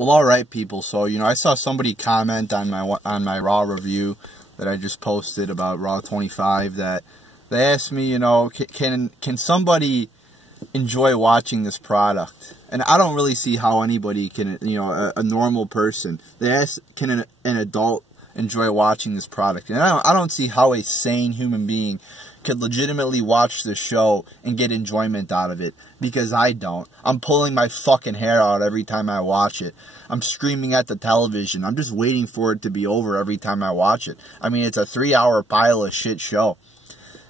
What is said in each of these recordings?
Well, all right, people. So, I saw somebody comment on my Raw review that I just posted about Raw 25 that they asked me, can somebody enjoy watching this product? And I don't really see how anybody can, a normal person. They asked, can an adult enjoy watching this product? And I don't see how a sane human being could legitimately watch the show and get enjoyment out of it, because I don't. I'm pulling my fucking hair out every time I watch it. I'm screaming at the television. I'm just waiting for it to be over every time I watch it. I mean, it's a 3-hour pile of shit show.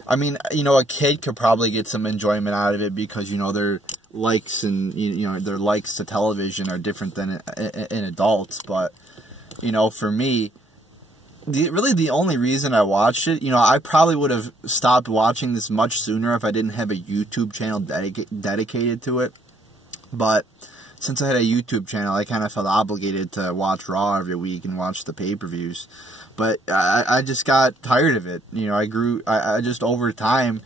I mean, a kid could probably get some enjoyment out of it because, their likes and, their likes to television are different than in adults. But, for me, really the only reason I watched it, I probably would have stopped watching this much sooner if I didn't have a YouTube channel dedicated to it. But since I had a YouTube channel, I kind of felt obligated to watch Raw every week and watch the pay-per-views. But I just got tired of it. I just over time,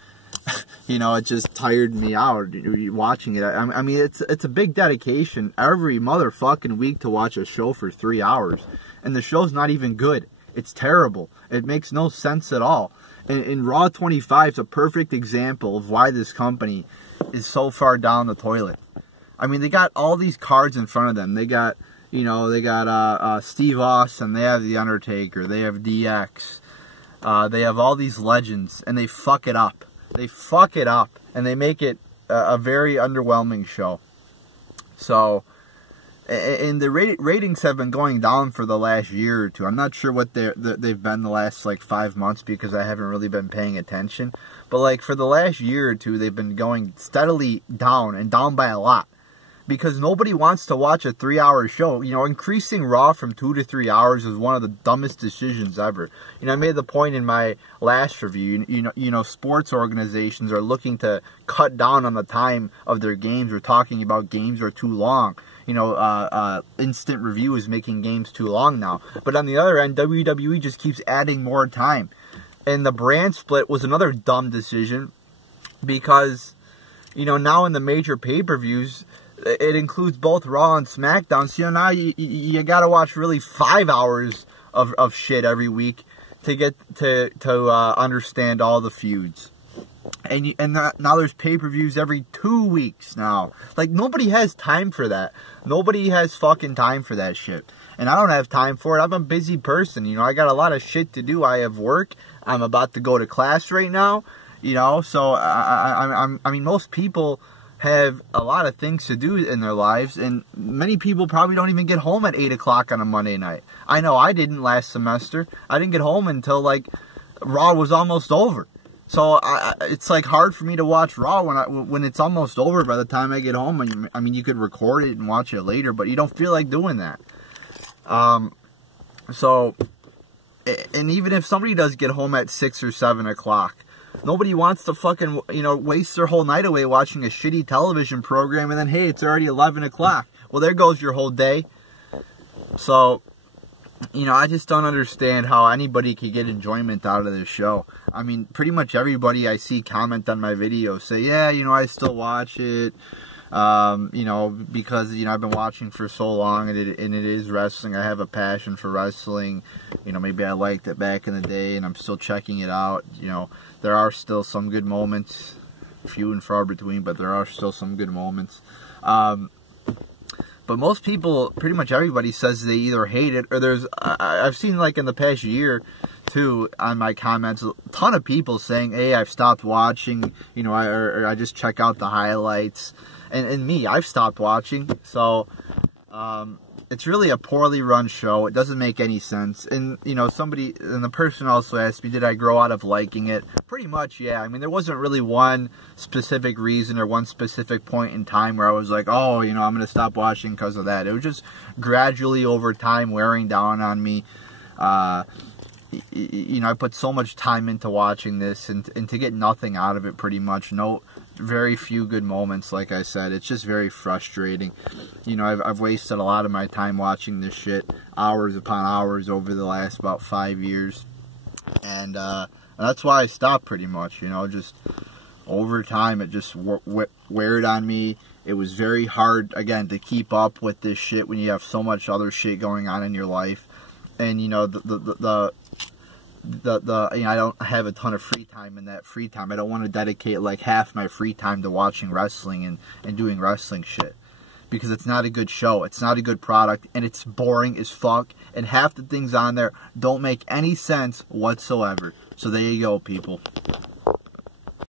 it just tired me out watching it. I mean, it's a big dedication every motherfucking week to watch a show for 3 hours. And the show's not even good. It's terrible. It makes no sense at all. And Raw 25 is a perfect example of why this company is so far down the toilet. I mean, they got all these cards in front of them. They got, Steve Austin. They have The Undertaker. They have DX. They have all these legends, and they fuck it up. They fuck it up, and they make it a very underwhelming show. So, and the ratings have been going down for the last year or two. I'm not sure what they've been the last 5 months because I haven't really been paying attention. But for the last year or two, they've been going steadily down, and down by a lot. Because nobody wants to watch a 3-hour show. Increasing Raw from 2 to 3 hours is one of the dumbest decisions ever. I made the point in my last review. Sports organizations are looking to cut down on the time of their games. Or talking about games are too long. Instant Review is making games too long now. But on the other end, WWE just keeps adding more time. And the brand split was another dumb decision. Because, now in the major pay-per-views, it includes both Raw and SmackDown. So now you gotta watch really 5 hours of shit every week to get to understand all the feuds. And now there's pay-per-views every 2 weeks now. Nobody has time for that. Nobody has fucking time for that shit. And I don't have time for it. I'm a busy person. I got a lot of shit to do. I have work. I'm about to go to class right now. So I mean, most people have a lot of things to do in their lives, and many people probably don't even get home at 8 o'clock on a Monday night. I know I didn't last semester. I didn't get home until Raw was almost over. So it's hard for me to watch Raw when it's almost over by the time I get home. I mean, you could record it and watch it later, but you don't feel like doing that. So, and even if somebody does get home at 6 or 7 o'clock, nobody wants to fucking, waste their whole night away watching a shitty television program and then, hey, it's already 11 o'clock. Well, there goes your whole day. So, I just don't understand how anybody could get enjoyment out of this show. I mean, pretty much everybody I see comment on my videos say, yeah, I still watch it, because, I've been watching for so long and it is wrestling. I have a passion for wrestling. Maybe I liked it back in the day and I'm still checking it out. There are still some good moments, few and far between, but there are still some good moments. But most people, pretty much everybody says they either hate it or I've seen in the past year too on my comments, a ton of people saying, hey, I've stopped watching, or I just check out the highlights. And me, I've stopped watching. So, it's really a poorly run show. It doesn't make any sense. And, the person also asked me, did I grow out of liking it? Pretty much, yeah. I mean, there wasn't really one specific reason or one specific point in time where I was like, oh, I'm going to stop watching because of that. It was just gradually over time wearing down on me. I put so much time into watching this and to get nothing out of it pretty much. Very few good moments, like I said. It's just very frustrating. I've wasted a lot of my time watching this shit, hours upon hours over the last about 5 years. And that's why I stopped pretty much, just over time it just weared on me. It was very hard, again, to keep up with this shit when you have so much other shit going on in your life. And, you know, I don't have a ton of free time. In that free time, I don't want to dedicate like half my free time to watching wrestling and doing wrestling shit, because it's not a good show, it's not a good product, and it's boring as fuck, and half the things on there don't make any sense whatsoever. So there you go, people.